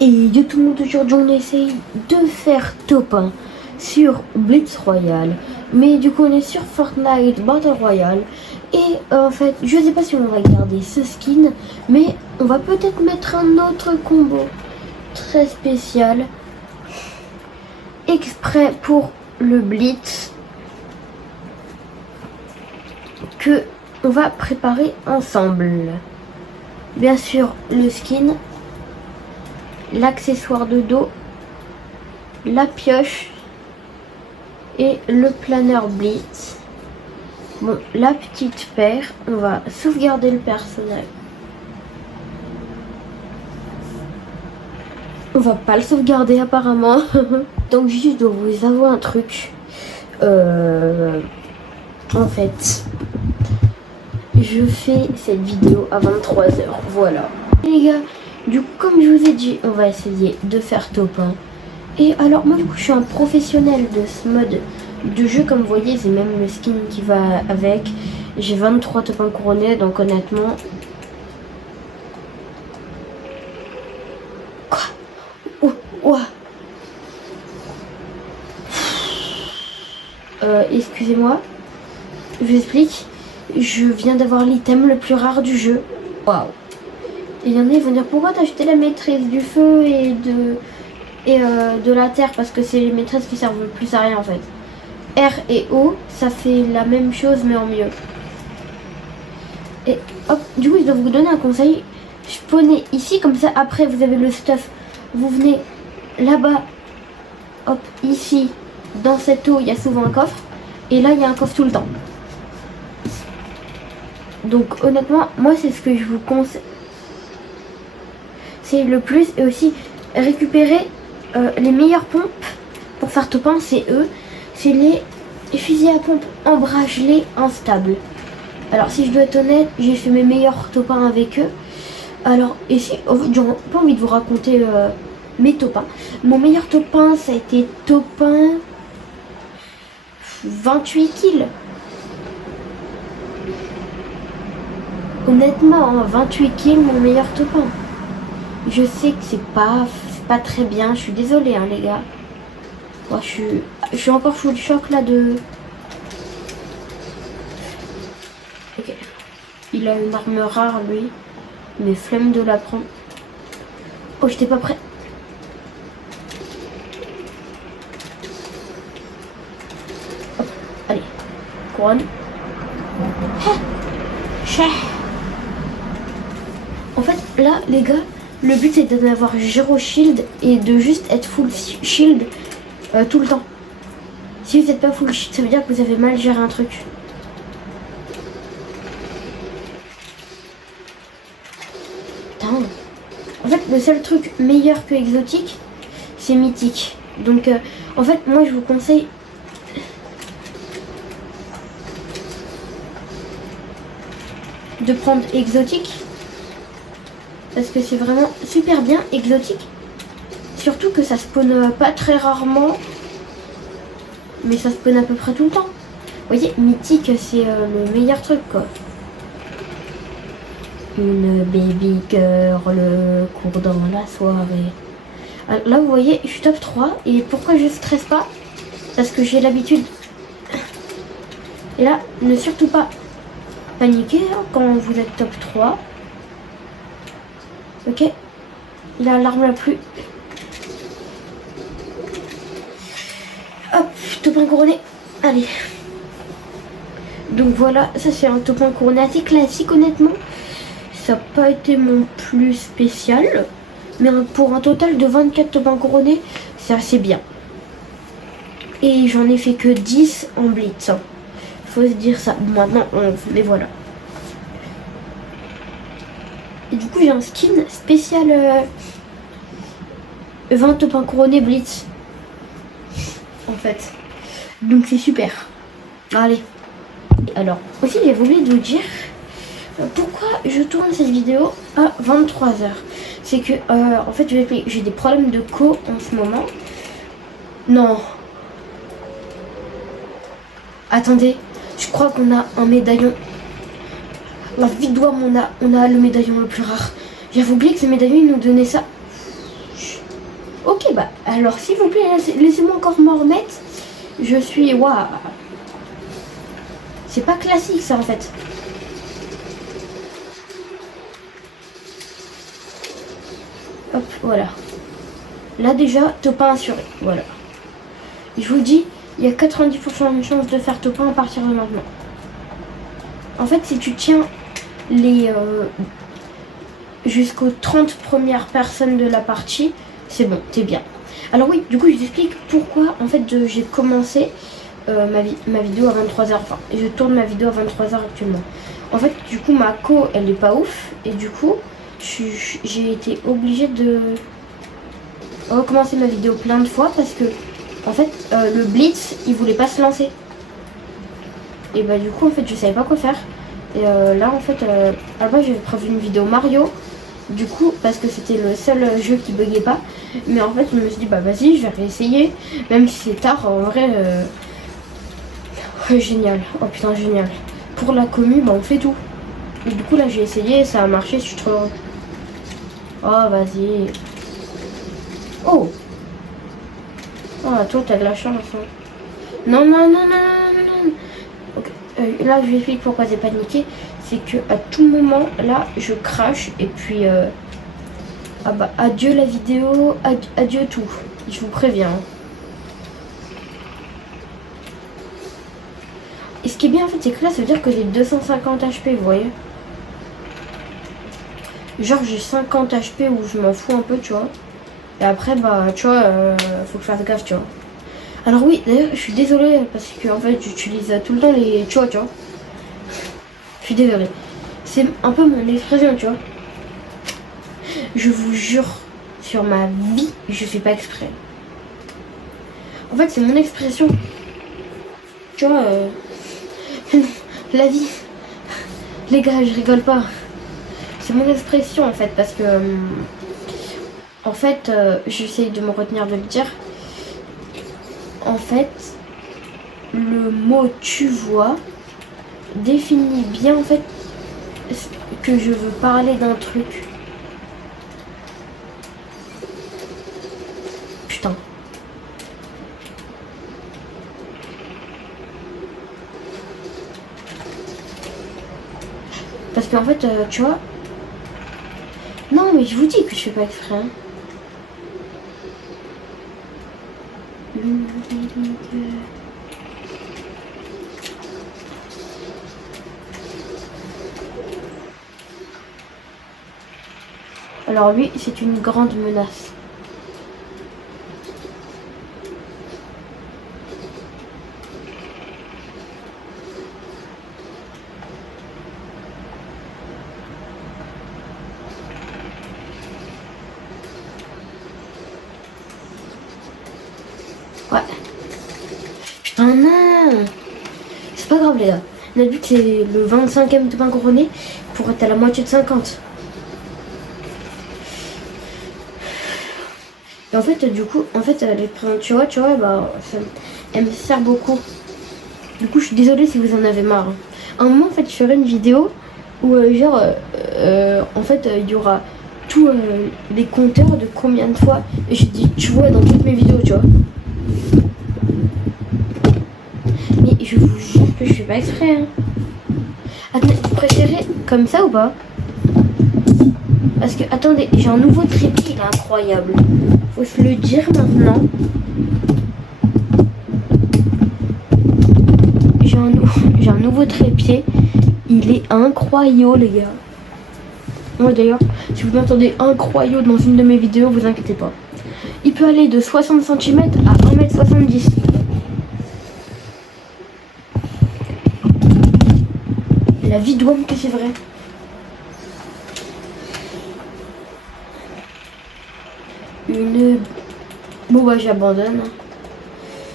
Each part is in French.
Et de tout le monde, aujourd'hui on essaye de faire top 1 sur Blitz Royale. Mais du coup on est sur Fortnite Battle Royale. Et en fait je sais pas si on va garder ce skin, mais on va peut-être mettre un autre combo très spécial exprès pour le Blitz que on va préparer ensemble. Bien sûr le skin, l'accessoire de dos, la pioche et le planeur Blitz. Bon, la petite paire, on va sauvegarder le personnage. On va pas le sauvegarder apparemment. Donc juste de vous avouer un truc. En fait, je fais cette vidéo à 23 h. Voilà. Les gars, du coup, comme je vous ai dit, on va essayer de faire top 1. Et alors, moi, du coup, je suis un professionnel de ce mode de jeu. Comme vous voyez, c'est même le skin qui va avec. J'ai 23 top 1 couronnés, donc honnêtement... Quoi? Oh, oh. Excusez-moi, je vous explique. Je viens d'avoir l'item le plus rare du jeu. Waouh. Et il y en a, ils vont dire pourquoi t'as acheté la maîtrise du feu et de la terre, parce que c'est les maîtresses qui servent le plus à rien en fait. R et O, ça fait la même chose mais en mieux. Et hop, du coup je dois vous donner un conseil. Spawnez ici, comme ça après vous avez le stuff. Vous venez là-bas, hop, ici, dans cette eau il y a souvent un coffre. Et là il y a un coffre tout le temps. Donc honnêtement, moi c'est ce que je vous conseille. C'est le plus. Et aussi récupérer les meilleures pompes pour faire top 1, c'est eux. C'est les fusils à pompe en bras gelés instables. Alors si je dois être honnête, j'ai fait mes meilleurs top 1 avec eux. Alors ici, j'aurais pas envie de vous raconter mes top 1. Mon meilleur top 1, ça a été top 1 28 kills. Honnêtement, 28 kills, mon meilleur top 1. Je sais que c'est pas très bien, je suis désolée hein, les gars. Moi, je suis encore full choc là de... Ok. Il a une arme rare lui. Mais flemme de la prendre. Oh, j'étais pas prêt. Hop, allez. Couronne. En fait, là, les gars, le but c'est d'avoir zéro shield et de juste être full shield tout le temps. Si vous n'êtes pas full shield, ça veut dire que vous avez mal géré un truc. Putain. En fait, le seul truc meilleur que exotique, c'est mythique. Donc, en fait, moi je vous conseille... de prendre exotique. Parce que c'est vraiment super bien exotique. Surtout que ça spawn pas très rarement. Mais ça spawn à peu près tout le temps. Vous voyez, mythique c'est le meilleur truc quoi. Une baby girl court dans la soirée. Alors, là vous voyez, je suis top 3. Et pourquoi je stresse pas? Parce que j'ai l'habitude. Et là, ne surtout pas paniquer hein, quand vous êtes top 3. Ok, il a l'arme la plus. Hop, top 1 couronné. Allez. Donc voilà, ça c'est un top 1 couronné assez classique honnêtement. Ça n'a pas été mon plus spécial. Mais pour un total de 24 top 1 couronnés, c'est assez bien. Et j'en ai fait que 10 en blitz. Hein. Faut se dire ça. Maintenant 11, mais voilà. Et du coup j'ai un skin spécial 20 top 1 couronné blitz. En fait. Donc c'est super. Allez. Alors, aussi j'avais oublié de vous dire pourquoi je tourne cette vidéo à 23 h. C'est que en fait j'ai des problèmes de co en ce moment. Non. Attendez, je crois qu'on a un médaillon. La vie d'Ouam, on a le médaillon le plus rare. J'avais oublié que ce médaillon, il nous donnait ça. bah alors s'il vous plaît, laissez-moi encore m'en remettre. Je suis... Waouh. C'est pas classique ça en fait. Hop, voilà. Là déjà, top 1 assuré. Voilà. Je vous dis, il y a 90% de chance de faire top 1 à partir de maintenant. En fait, si tu tiens les jusqu'aux 30 premières personnes de la partie, c'est bon, t'es bien. Alors oui, du coup, je t'explique pourquoi en fait j'ai commencé ma vidéo à 23h. Enfin, je tourne ma vidéo à 23h actuellement. En fait, du coup, ma co, elle est pas ouf. Et du coup, j'ai été obligée de recommencer ma vidéo plein de fois parce que, en fait, le Blitz, il voulait pas se lancer. Et bah du coup, en fait, je savais pas quoi faire. Et là, en fait, à la base, j'avais prévu une vidéo Mario. Du coup, parce que c'était le seul jeu qui buguait pas. Mais en fait, je me suis dit, bah vas-y, je vais réessayer. Même si c'est tard, en vrai, génial. Oh putain, génial. Pour la commu, bah on fait tout. Et du coup, là, j'ai essayé, ça a marché, je suis trop heureux. Oh, vas-y. Oh. Ah, toi, t'as de la chance. Hein. Non, non, non, non, non, non. Okay. Là, je vous explique pourquoi j'ai paniqué. C'est que à tout moment, là, je crache. Et puis, ah bah, adieu la vidéo, adieu tout. Je vous préviens. Et ce qui est bien, en fait, c'est que là, ça veut dire que j'ai 250 HP, vous voyez. Genre, j'ai 50 HP où je m'en fous un peu, tu vois. Et après, bah, tu vois, faut que je fasse gaffe, tu vois. Alors oui, d'ailleurs, je suis désolée parce que en fait, j'utilise tout le temps les tu vois. Je suis désolée. C'est un peu mon expression, tu vois. Je vous jure, sur ma vie, je fais pas exprès. En fait, c'est mon expression. Tu vois, la vie. Les gars, je rigole pas. C'est mon expression en fait parce que en fait j'essaye de me retenir de le dire. En fait, le mot tu vois définit bien en fait que je veux parler d'un truc. Putain. Parce qu'en fait, tu vois. Non, mais je vous dis que je fais pas exprès. Hein. Alors lui, c'est une grande menace. Ouais. Putain, non. C'est pas grave, les gars. Notre but, c'est le 25e de pain couronné pour être à la moitié de 50. Et en fait, du coup, les présents, tu vois, bah, elle me sert beaucoup. Du coup, je suis désolée si vous en avez marre. À un moment, en fait, je ferai une vidéo où, en fait, il y aura tous les compteurs de combien de fois j'ai dit tu vois dans toutes mes vidéos, tu vois. Mais je vous jure que je fais pas exprès. Hein. Attendez, vous préférez comme ça ou pas? Parce que, attendez, j'ai un nouveau trépied, il est incroyable. Faut se le dire maintenant. J'ai un nouveau trépied. Il est incroyable, les gars. Moi d'ailleurs, si vous m'entendez incroyable dans une de mes vidéos, vous inquiétez pas. Il peut aller de 60 cm à 1m70. La vie doit me que c'est vrai. Bon bah j'abandonne.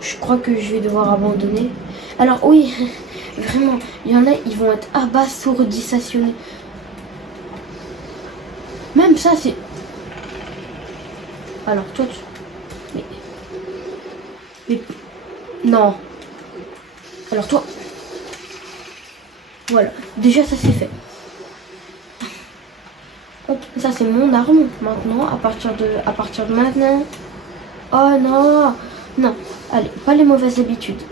Je crois que je vais devoir abandonner. Alors oui, vraiment, il y en a, ils vont être abasourdis, stationnés. Même ça c'est... Alors toi tu... Mais... Non. Alors toi... Voilà, déjà ça c'est fait. Hop, ça c'est mon arme maintenant, à partir de maintenant. Oh non. Non. Allez, pas les mauvaises habitudes.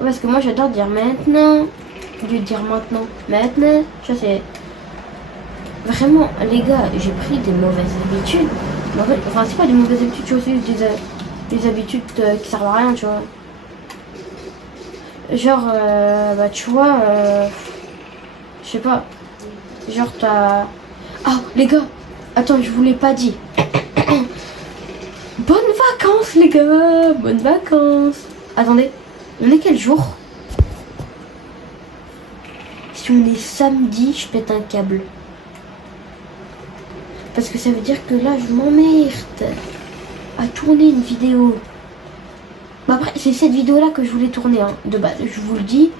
Parce que moi j'adore dire maintenant. Au lieu de dire maintenant. Maintenant. Ça c'est... Vraiment, les gars, j'ai pris des mauvaises habitudes. En fait, enfin, c'est pas des mauvaises habitudes, tu vois, c'est des habitudes qui servent à rien, tu vois. Genre, bah, tu vois, je sais pas. Genre, t'as... Ah, les gars, attends, je vous l'ai pas dit. Bonnes vacances, les gars, bonnes vacances. Attendez, on est quel jour? Si on est samedi, je pète un câble. Parce que ça veut dire que là, je m'emmerde à tourner une vidéo. Bah après, c'est cette vidéo-là que je voulais tourner, hein, de base. Je vous le dis.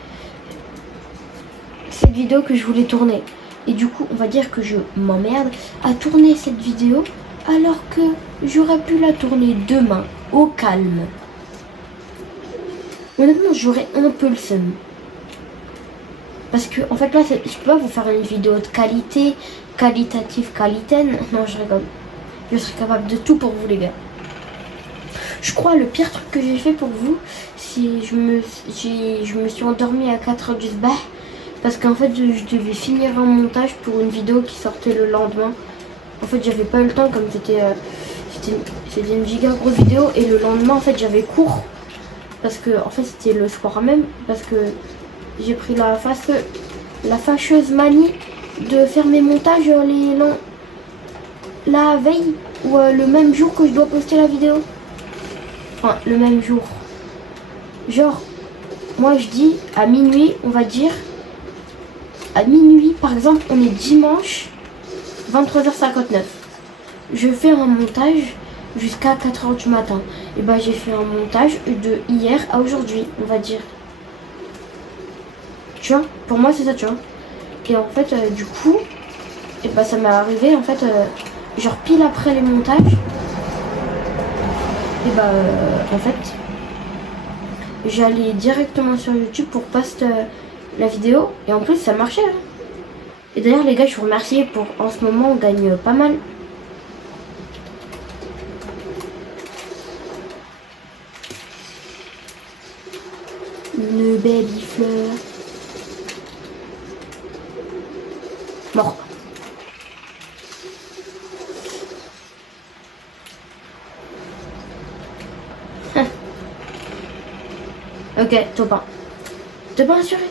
Cette vidéo que je voulais tourner. Et du coup, on va dire que je m'emmerde à tourner cette vidéo alors que j'aurais pu la tourner demain, au calme. Honnêtement, j'aurais un peu le seum. Parce que, en fait, là, je peux pas vous faire une vidéo de qualité, qualitative, qualitaine. Non, je rigole. Je serai capable de tout pour vous, les gars. Je crois le pire truc que j'ai fait pour vous, c'est je me suis endormie à 4h du soir. Parce qu'en fait, je devais finir un montage pour une vidéo qui sortait le lendemain. En fait, j'avais pas eu le temps, comme c'était une giga grosse vidéo. Et le lendemain, en fait, j'avais cours. Parce que, en fait, c'était le soir même. Parce que j'ai pris la fâcheuse manie de faire mes montages la veille ou le même jour que je dois poster la vidéo. Enfin, le même jour. Genre, moi je dis à minuit, on va dire. À minuit, par exemple, on est dimanche, 23h59. Je fais un montage jusqu'à 4h du matin. Et bah, j'ai fait un montage de hier à aujourd'hui, on va dire. Tu vois, pour moi c'est ça, tu vois. Et en fait, du coup, et bah ça m'est arrivé, en fait, genre pile après les montages. Et bah, en fait, j'allais directement sur YouTube pour poster la vidéo. Et en plus, ça marchait. Hein. Et d'ailleurs, les gars, je vous remercie pour, en ce moment, on gagne pas mal. Une baby fleur. Mort. Ok, Topin. Topin assuré.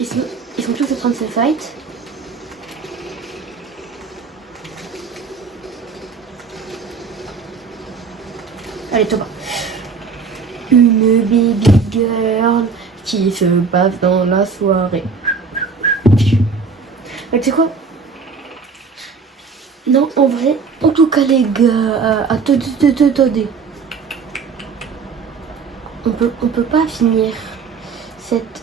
Ils sont tous en train de se fight. Allez, Topin. Une baby girl qui se passe dans la soirée. Mais tu sais quoi? Non, en vrai, en tout cas les gars, attendez. On peut pas finir cette...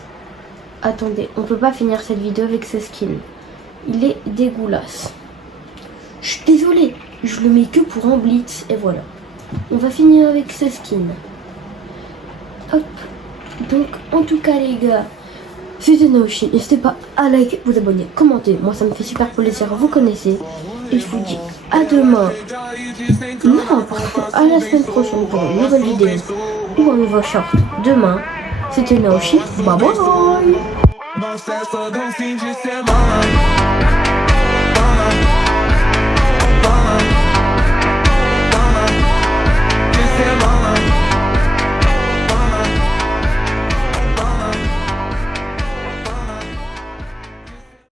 Attendez, on peut pas finir cette vidéo avec ce skin. Il est dégueulasse. Je suis désolée, je le mets que pour un blitz et voilà. On va finir avec ce skin. Hop. Donc, en tout cas les gars, c'était Naoshi. N'hésitez pas à liker, vous abonner, commenter. Moi, ça me fait super plaisir, vous connaissez. Et je vous dis à demain. Non, à la semaine prochaine pour une nouvelle vidéo ou un nouveau short. Demain, c'était Naoshi. Bye bye.